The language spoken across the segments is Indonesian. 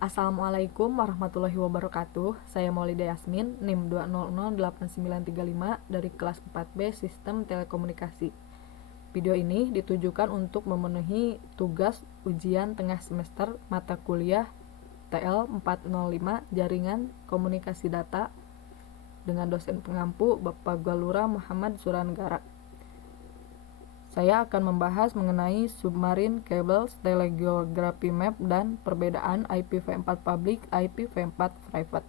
Assalamualaikum warahmatullahi wabarakatuh. Saya Maulida Yasmin, NIM 2008935 dari kelas 4B Sistem Telekomunikasi. Video ini ditujukan untuk memenuhi tugas ujian tengah semester mata kuliah TL 405 Jaringan Komunikasi Data dengan dosen pengampu Bapak Galura Muhammad Suranggara. Saya akan membahas mengenai Submarine Cables Telegeography Map dan perbedaan IPv4 Public, IPv4 Private.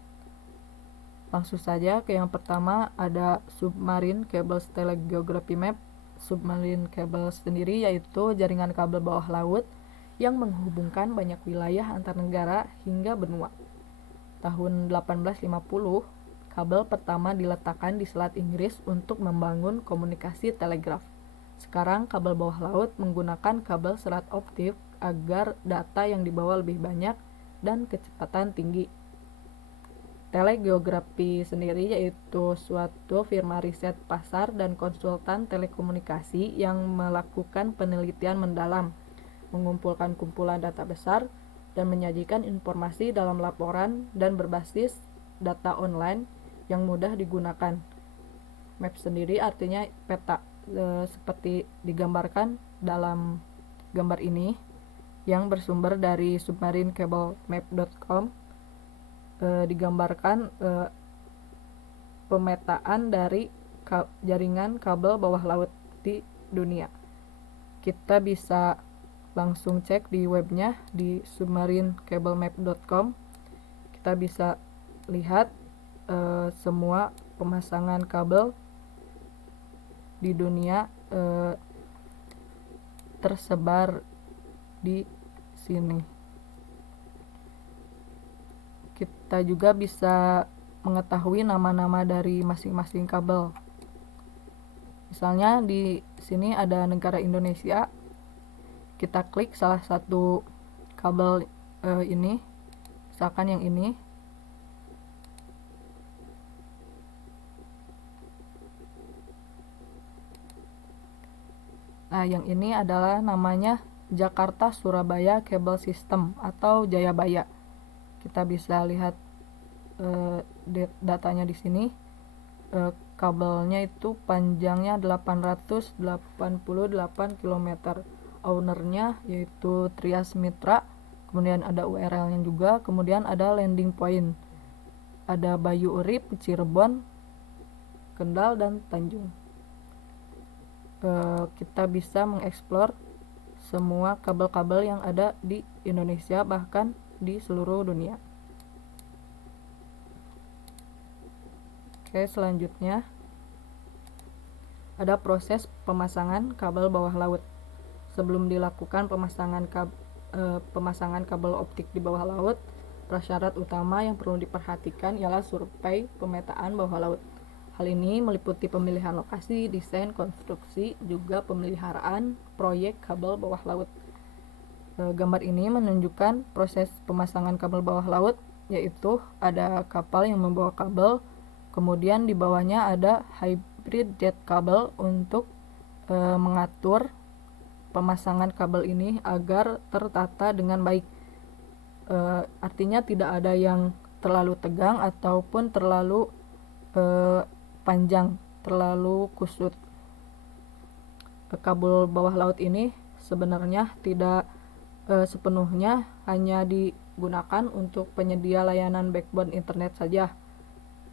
Langsung saja ke yang pertama, ada Submarine Cables Telegeography Map. Submarine Cables sendiri yaitu jaringan kabel bawah laut yang menghubungkan banyak wilayah antar negara hingga benua. Tahun 1850, kabel pertama diletakkan di Selat Inggris untuk membangun komunikasi telegraf. Sekarang kabel bawah laut menggunakan kabel serat optik agar data yang dibawa lebih banyak dan kecepatan tinggi. Telegeografi sendiri yaitu suatu firma riset pasar dan konsultan telekomunikasi yang melakukan penelitian mendalam, mengumpulkan kumpulan data besar, dan menyajikan informasi dalam laporan dan berbasis data online yang mudah digunakan. Map sendiri artinya peta, seperti digambarkan dalam gambar ini yang bersumber dari submarinecablemap.com. Digambarkan pemetaan dari jaringan kabel bawah laut di dunia. Kita bisa langsung cek di webnya di submarinecablemap.com. Kita bisa lihat semua pemasangan kabel di dunia tersebar di sini. Kita juga bisa mengetahui nama-nama dari masing-masing kabel. Misalnya di sini ada negara Indonesia. Kita klik salah satu kabel ini, misalkan yang ini. Nah, yang ini adalah namanya Jakarta Surabaya Cable System atau Jayabaya. Kita bisa lihat datanya di sini. Kabelnya itu panjangnya 888 km. Ownernya yaitu Trias Mitra. Kemudian ada URL-nya juga. Kemudian ada landing point. Ada Bayu Urip, Cirebon, Kendal, dan Tanjung. Kita bisa mengeksplor semua kabel-kabel yang ada di Indonesia, bahkan di seluruh dunia. Oke, selanjutnya ada proses pemasangan kabel bawah laut. Sebelum dilakukan pemasangan kabel optik di bawah laut, prasyarat utama yang perlu diperhatikan ialah survei pemetaan bawah laut. Hal ini meliputi pemilihan lokasi, desain, konstruksi, juga pemeliharaan proyek kabel bawah laut. Gambar ini menunjukkan proses pemasangan kabel bawah laut, yaitu ada kapal yang membawa kabel, kemudian di bawahnya ada hybrid jet kabel untuk mengatur pemasangan kabel ini agar tertata dengan baik. Artinya tidak ada yang terlalu tegang ataupun terlalu panjang, terlalu kusut. Kabel bawah laut ini sebenarnya tidak sepenuhnya hanya digunakan untuk penyedia layanan backbone internet saja.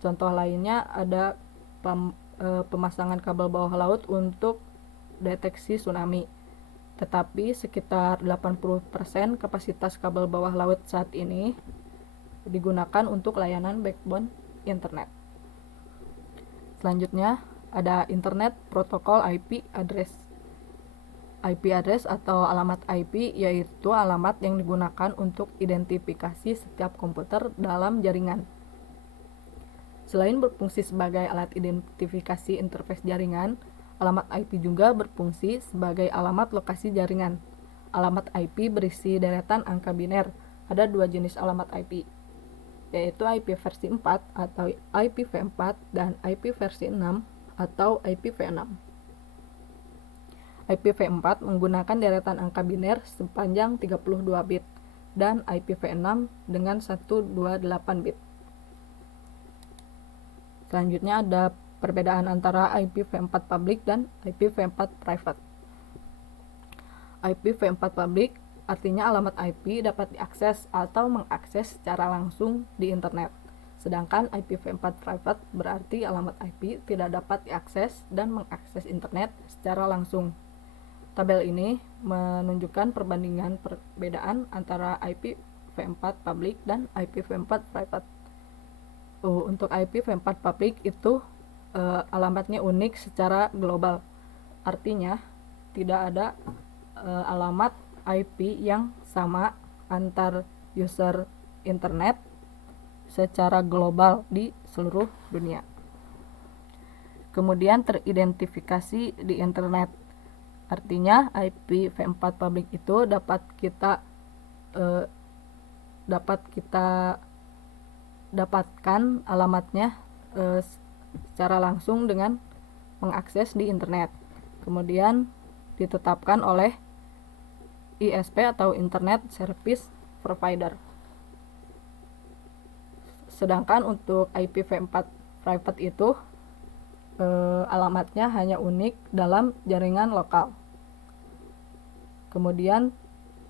Contoh lainnya ada pemasangan kabel bawah laut untuk deteksi tsunami. Tetapi sekitar 80% kapasitas kabel bawah laut saat ini digunakan untuk layanan backbone internet. Selanjutnya ada Internet Protocol IP Address. IP address atau alamat IP yaitu alamat yang digunakan untuk identifikasi setiap komputer dalam jaringan. Selain berfungsi sebagai alat identifikasi interface jaringan, alamat IP juga berfungsi sebagai alamat lokasi jaringan. Alamat IP berisi deretan angka biner. Ada dua jenis alamat IP, yaitu IP versi 4 atau IPv4 dan IP versi 6 atau IPv6. IPv4 menggunakan deretan angka biner sepanjang 32 bit dan IPv6 dengan 128 bit. Selanjutnya ada perbedaan antara IPv4 public dan IPv4 private. IPv4 public artinya alamat IP dapat diakses atau mengakses secara langsung di internet. Sedangkan IPv4 private berarti alamat IP tidak dapat diakses dan mengakses internet secara langsung. Tabel ini menunjukkan perbandingan perbedaan antara IPv4 public dan IPv4 private. Untuk IPv4 public itu alamatnya unik secara global. Artinya tidak ada alamat IP yang sama antar user internet secara global di seluruh dunia. Kemudian teridentifikasi di internet. Artinya IPv4 public itu dapat kita dapatkan alamatnya secara langsung dengan mengakses di internet. Kemudian ditetapkan oleh ISP atau Internet Service Provider. Sedangkan untuk IPv4 private itu alamatnya hanya unik dalam jaringan lokal. Kemudian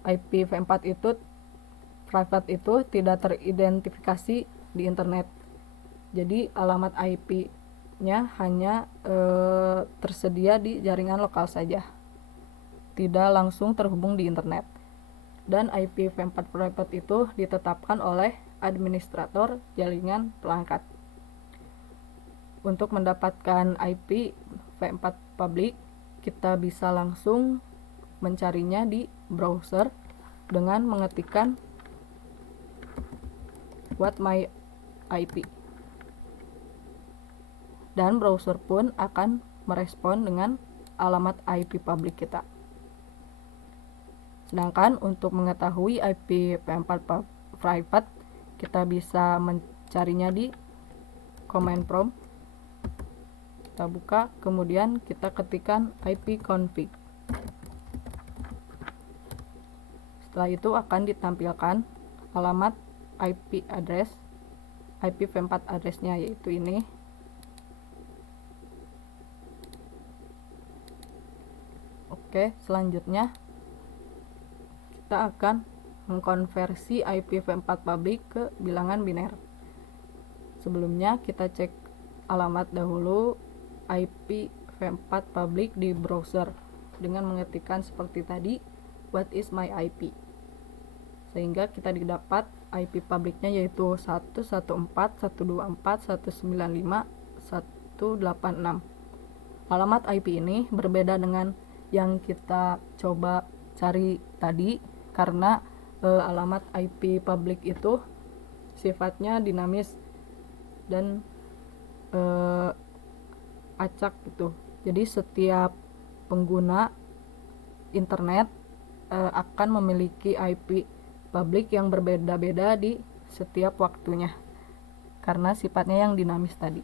IPv4 itu private itu tidak teridentifikasi di internet. Jadi alamat IP-nya hanya tersedia di jaringan lokal saja, tidak langsung terhubung di internet. Dan IPv4 private itu ditetapkan oleh administrator jaringan pelangkat. Untuk mendapatkan IPv4 public, kita bisa langsung mencarinya di browser dengan mengetikkan what my IP. Dan browser pun akan merespon dengan alamat IP public kita. Sedangkan untuk mengetahui IPv4 private, kita bisa mencarinya di command prompt. Kita buka, kemudian kita ketikkan ipconfig. Setelah itu akan ditampilkan alamat IP address, IPv4 addressnya yaitu ini. Oke, selanjutnya kita akan mengkonversi IPv4 public ke bilangan biner. Sebelumnya kita cek alamat dahulu IPv4 public di browser dengan mengetikkan seperti tadi what is my IP, sehingga kita didapat IP publicnya yaitu 114.124.195.186. Alamat IP ini berbeda dengan yang kita coba cari tadi karena alamat IP public itu sifatnya dinamis dan acak gitu. Jadi setiap pengguna internet akan memiliki IP public yang berbeda-beda di setiap waktunya karena sifatnya yang dinamis tadi.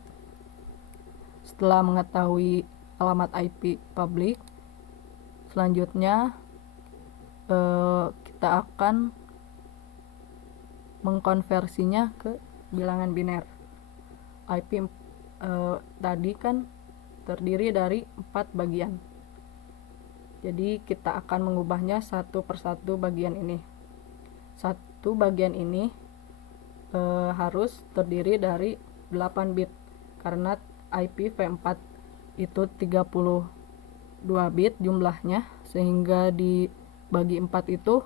Setelah mengetahui alamat IP public, selanjutnya kita akan mengkonversinya ke bilangan biner. IP tadi kan terdiri dari 4 bagian. Jadi kita akan mengubahnya satu persatu bagian ini. Satu bagian ini harus terdiri dari 8 bit karena IPv4 itu 32 bit jumlahnya, sehingga dibagi 4 itu,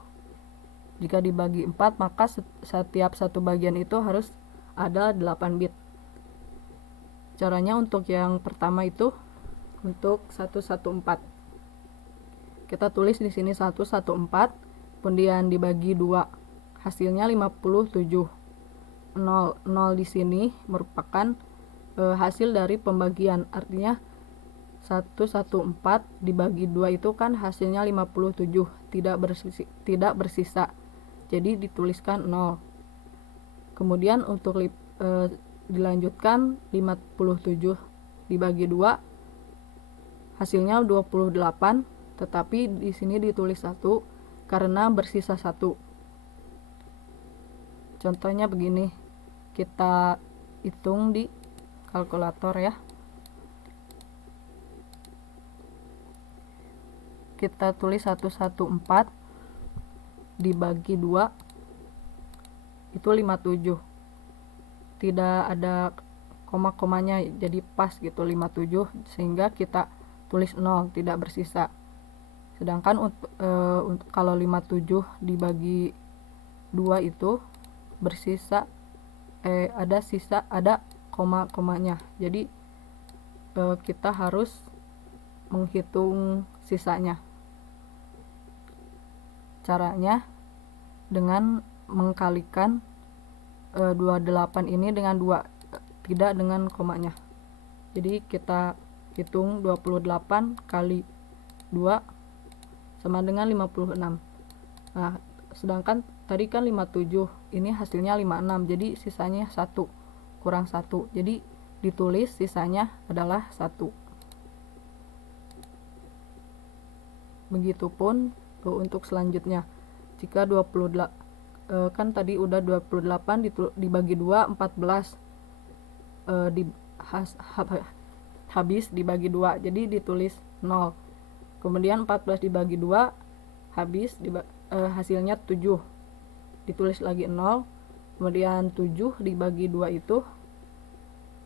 jika dibagi 4 maka setiap satu bagian itu harus ada 8 bit. Caranya untuk yang pertama itu untuk 114. Kita tulis di sini 114, kemudian dibagi 2. Hasilnya 57. 0 di sini merupakan hasil dari pembagian. Artinya 114 dibagi 2 itu kan hasilnya 57, tidak bersisa. Jadi dituliskan 0. Kemudian untuk dilanjutkan 57 dibagi 2 hasilnya 28, tetapi di sini ditulis 1 karena bersisa 1. Contohnya begini, kita hitung di kalkulator ya. Kita tulis 114 dibagi 2 itu 57. Tidak ada koma-komanya, jadi pas gitu 57, sehingga kita tulis 0, tidak bersisa. Sedangkan untuk kalau 57 dibagi 2 itu bersisa ada koma-komanya. Jadi kita harus menghitung sisanya. Caranya dengan mengkalikan 28 ini dengan 2, tidak dengan komanya. Jadi kita hitung 28 kali 2 sama dengan 56. Nah, sedangkan tadi kan 57, ini hasilnya 56, jadi sisanya 1 kurang 1. Jadi ditulis sisanya adalah 1. Begitupun untuk selanjutnya. Jika 28 kan tadi udah 28 dibagi 2 14, habis dibagi 2, jadi ditulis 0. Kemudian 14 dibagi 2 habis hasilnya 7, ditulis lagi 0. Kemudian 7 dibagi 2 itu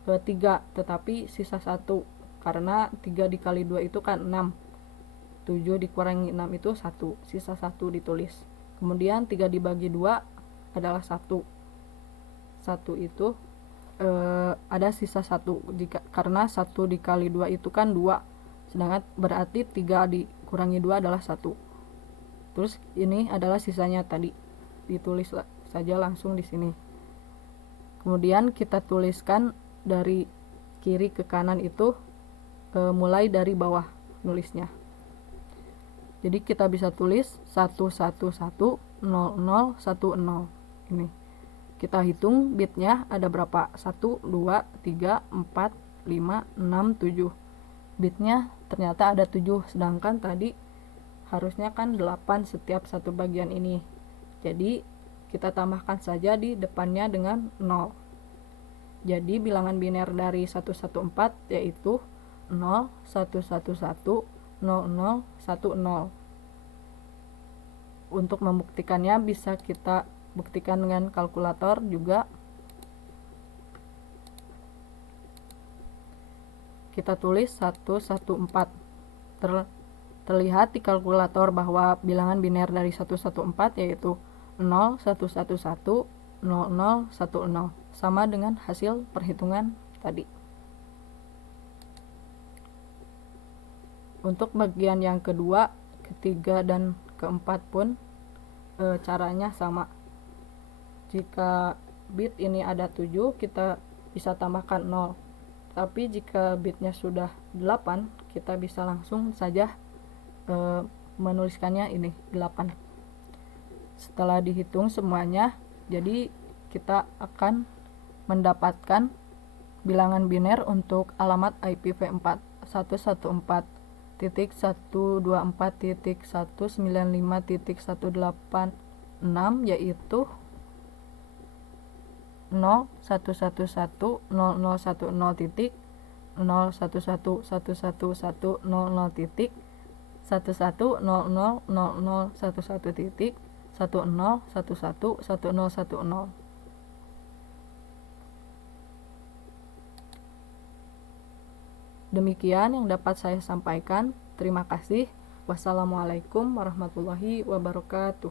3, tetapi sisa 1 karena 3 dikali 2 itu kan 6. 7 dikurangi 6 itu 1, sisa 1 ditulis. Kemudian 3 dibagi 2 adalah 1. 1 itu ada sisa 1 karena 1 dikali 2 itu kan 2. Sedangkan berarti 3 dikurangi 2 adalah 1. Terus ini adalah sisanya tadi. Ditulis saja langsung di sini. Kemudian kita tuliskan dari kiri ke kanan itu mulai dari bawah nulisnya. Jadi kita bisa tulis 1110010. Ini. Kita hitung bitnya ada berapa? 1, 2, 3, 4, 5, 6, 7. Bitnya ternyata ada 7, sedangkan tadi harusnya kan 8 setiap satu bagian ini. Jadi kita tambahkan saja di depannya dengan 0. Jadi bilangan biner dari 114 yaitu 0, 111, 00, 10. Untuk membuktikannya bisa kita buktikan dengan kalkulator juga. Kita tulis 114. Terlihat di kalkulator bahwa bilangan biner dari 114 yaitu 0, 111, 00, 10, sama dengan hasil perhitungan tadi. Untuk bagian yang kedua, ketiga, dan keempat pun caranya sama. Jika bit ini ada 7, kita bisa tambahkan 0. Tapi jika bitnya sudah 8, kita bisa langsung saja menuliskannya ini 8. Setelah dihitung semuanya, jadi kita akan mendapatkan bilangan biner untuk alamat IPv4 114.195.186 yaitu 0.111.001.0.11.11.10.1011.1010. Demikian yang dapat saya sampaikan. Terima kasih. Wassalamualaikum warahmatullahi wabarakatuh.